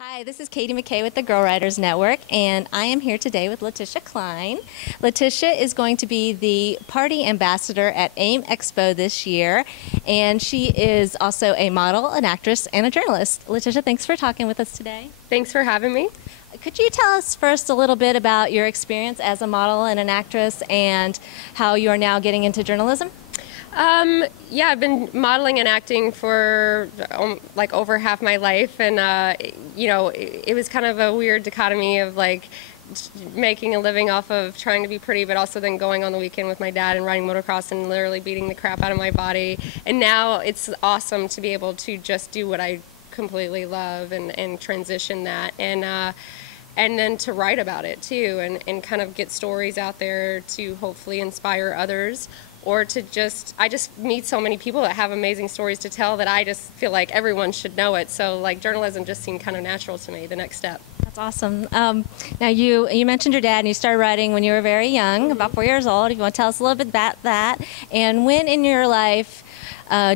Hi, this is Katie McKay with the GirlRiders Network, and I am here today with Leticia Cline. Leticia is going to be the party ambassador at AIMExpo this year, and she is also a model, an actress, and a journalist. Leticia, thanks for talking with us today. Thanks for having me. Could you tell us first a little bit about your experience as a model and an actress and how you are now getting into journalism? Yeah, I've been modeling and acting for like over half my life, and you know, it was kind of a weird dichotomy of like making a living off of trying to be pretty, but also then going on the weekend with my dad and riding motocross and literally beating the crap out of my body. And now it's awesome to be able to just do what I completely love and transition that, and then to write about it too, and kind of get stories out there to hopefully inspire others, or to I just meet so many people that have amazing stories to tell that I just feel like everyone should know it. So like journalism just seemed kind of natural to me, the next step. That's awesome. Now you mentioned your dad, and you started writing when you were very young, about 4 years old. If you want to tell us a little bit about that, and when in your life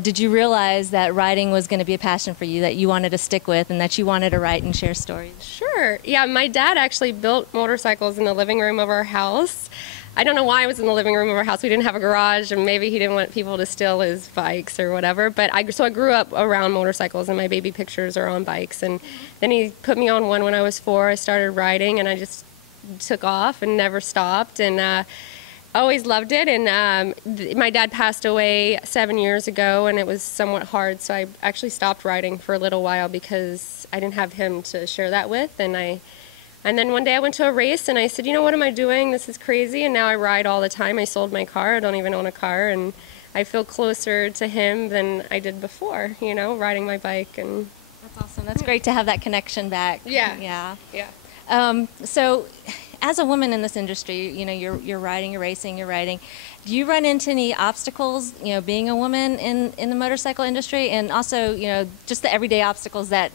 did you realize that writing was going to be a passion for you, that you wanted to stick with, and that you wanted to write and share stories? Sure. Yeah, my dad actually built motorcycles in the living room of our house. I don't know why it was in the living room of our house. We didn't have a garage, and maybe he didn't want people to steal his bikes or whatever. But so I grew up around motorcycles, and my baby pictures are on bikes. And then he put me on one when I was 4. I started riding, and I just took off and never stopped. And always loved it. And my dad passed away 7 years ago, and it was somewhat hard. So I actually stopped riding for a little while because I didn't have him to share that with. And then one day I went to a race, and I said, you know, what am I doing? This is crazy. And now I ride all the time. I sold my car. I don't even own a car. And I feel closer to him than I did before, you know, riding my bike. And that's awesome. That's great to have that connection back. Yeah. So as a woman in this industry, you know, you're riding, you're racing, you're riding. Do you run into any obstacles, you know, being a woman in the motorcycle industry, and also, you know, just the everyday obstacles that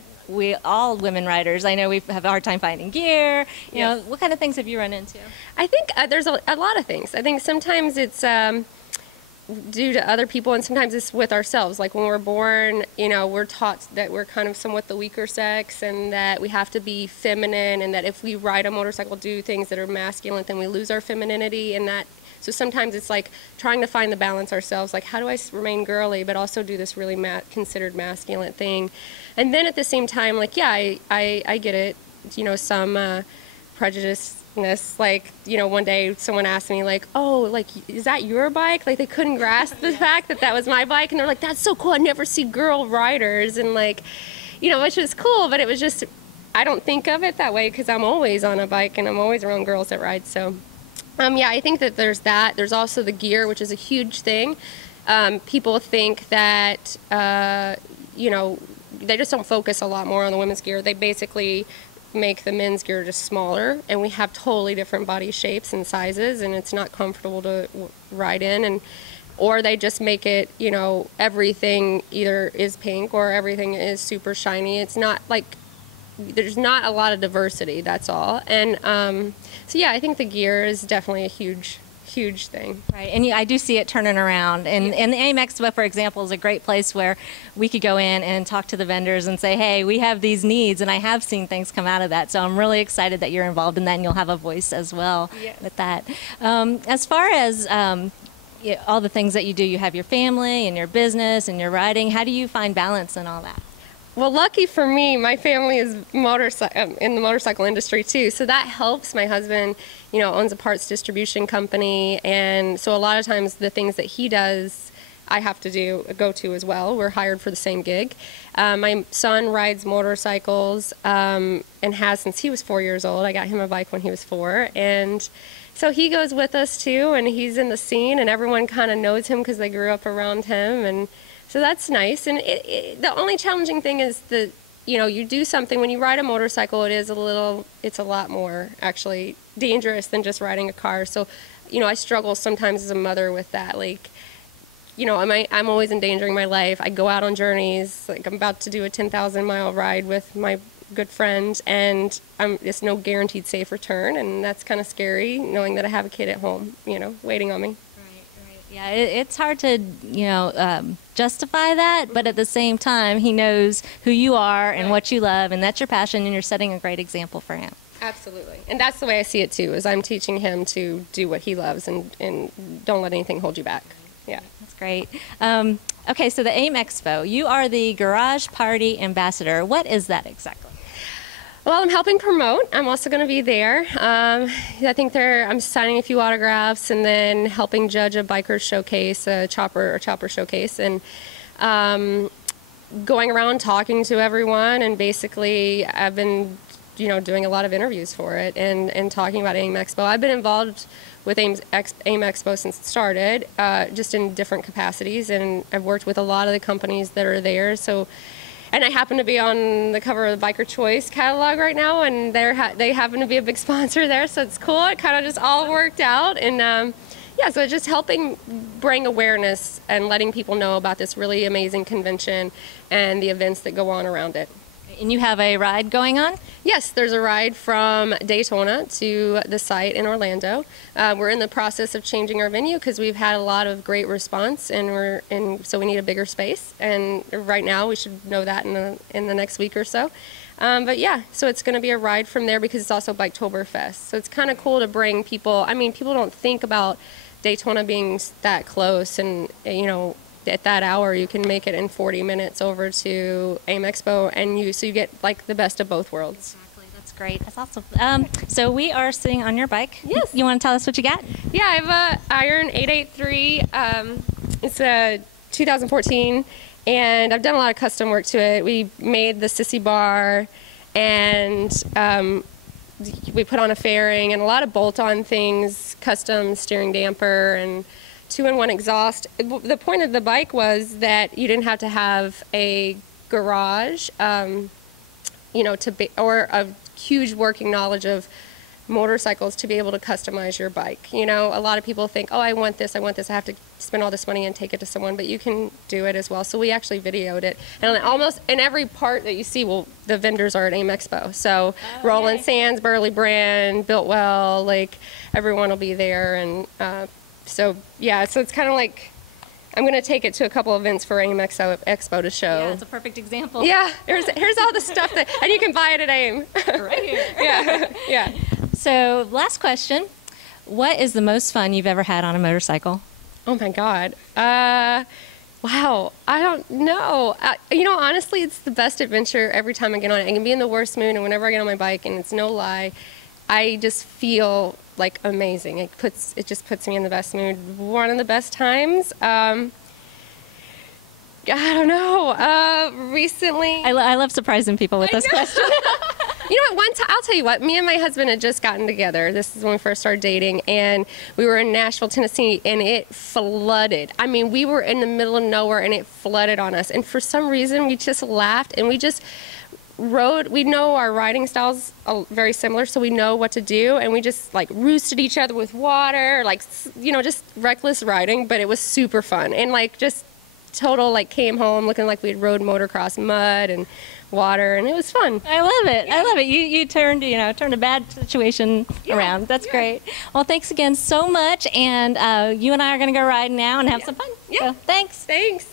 all women riders, I know we have a hard time finding gear, you know, what kind of things have you run into? I think there's a lot of things. I think sometimes it's due to other people, and sometimes it's with ourselves. Like when we're born, you know, we're taught that we're kind of somewhat the weaker sex, and that we have to be feminine, and that if we ride a motorcycle, do things that are masculine, then we lose our femininity. And that, so sometimes it's like trying to find the balance ourselves, like how do I remain girly but also do this really considered masculine thing. And then at the same time, like, yeah, I get it, you know, some prejudiceness. Like, you know, one day someone asked me, like, oh, like, is that your bike? Like, they couldn't grasp the fact that that was my bike, and they're like, that's so cool, I never see girl riders, and like, you know, which was cool, but it was just, I don't think of it that way because I'm always on a bike and I'm always around girls that ride. So yeah, I think that there's that. There's also the gear, which is a huge thing. People think that, you know, they just don't focus a lot more on the women's gear. They basically make the men's gear just smaller, and we have totally different body shapes and sizes, and it's not comfortable to ride in. Or they just make it, you know, everything either is pink or everything is super shiny. It's not like, there's not a lot of diversity, that's all. And so yeah, I think the gear is definitely a huge thing. Right, and I do see it turning around, and the AIMExpo, for example, is a great place where we could go in and talk to the vendors and say, hey, we have these needs, and I have seen things come out of that, so I'm really excited that you're involved in that, and you'll have a voice as well with that. As far as all the things that you do, you have your family and your business and your riding. How do you find balance in all that? Well, lucky for me, my family is in the motorcycle industry too, so that helps. My husband, you know, owns a parts distribution company, and so a lot of times the things that he does, I have to go to as well. We're hired for the same gig. My son rides motorcycles and has since he was 4 years old. I got him a bike when he was 4, and so he goes with us too, and he's in the scene, and everyone kind of knows him because they grew up around him, and so that's nice. And the only challenging thing is that, you know, you do something, when you ride a motorcycle, it's a lot more actually dangerous than just riding a car. So, you know, I struggle sometimes as a mother with that. Like, you know, I'm always endangering my life. I go out on journeys, like I'm about to do a 10,000-mile ride with my good friend, and it's no guaranteed safe return, and that's kind of scary, knowing that I have a kid at home, you know, waiting on me. Yeah, it's hard to, justify that, but at the same time, he knows who you are and what you love, and that's your passion, and you're setting a great example for him. Absolutely. And that's the way I see it too, is I'm teaching him to do what he loves and don't let anything hold you back. Yeah. That's great. Okay, so the AIMExpo, you are the Garage Party Ambassador. What is that exactly? Well, I'm helping promote. I'm also going to be there. I think I'm signing a few autographs and then helping judge a biker showcase, a chopper showcase, and going around talking to everyone. And basically, I've been, doing a lot of interviews for it and talking about AIMExpo. I've been involved with AIMExpo since it started, just in different capacities, and I've worked with a lot of the companies that are there. And I happen to be on the cover of the Biker Choice catalog right now, and they happen to be a big sponsor there, so it's cool. It kind of just all worked out, and so it's just helping bring awareness and letting people know about this really amazing convention and the events that go on around it. And you have a ride going on? Yes, there's a ride from Daytona to the site in Orlando. We're in the process of changing our venue because we've had a lot of great response, and so we need a bigger space. And right now, we should know that in the next week or so. But yeah, so it's going to be a ride from there because it's also Biketoberfest. So it's kind of cool to bring people. I mean, people don't think about Daytona being that close, and at that hour you can make it in 40 minutes over to AIMExpo, and so you get like the best of both worlds. Exactly. That's great. That's awesome. So we are sitting on your bike. Yes. You want to tell us what you got? Yeah, I have a Iron 883. It's a 2014, and I've done a lot of custom work to it. We made the sissy bar, and we put on a fairing and a lot of bolt-on things, custom steering damper, and 2-in-1 exhaust. The point of the bike was that you didn't have to have a garage, or a huge working knowledge of motorcycles to be able to customize your bike. A lot of people think, oh, I want this, I have to spend all this money and take it to someone, but you can do it as well. So we actually videoed it. And almost in every part that you see, the vendors are at AIMExpo. So Roland Sands, Burley Brand, Builtwell, everyone will be there. And so it's kind of like, I'm going to take it to a couple events for AIMExpo to show. Yeah, it's a perfect example. Yeah, here's all the stuff and you can buy it at AIM. Right here. Yeah. So last question, what is the most fun you've ever had on a motorcycle? Oh my God. Wow, I don't know. Honestly, it's the best adventure every time I get on it. I can be in the worst mood, and whenever I get on my bike, and it's no lie, I just feel like amazing. It just puts me in the best mood. One of the best times. I don't know. Recently, I love surprising people with this question. One time, I'll tell you what, me and my husband had just gotten together. This is when we first started dating, and we were in Nashville, Tennessee, and it flooded. I mean, we were in the middle of nowhere, and it flooded on us. And for some reason, we just laughed, and we just rode. We know our riding styles are very similar, so we know what to do, and we just roosted each other with water, just reckless riding, but it was super fun. And just total, came home looking like we had rode motocross mud and water, and it was fun. I love it. Yeah. I love it. You turned a bad situation around. That's great. Well, thanks again so much, and you and I are going to go ride now and have some fun. Yeah. So, thanks. Thanks.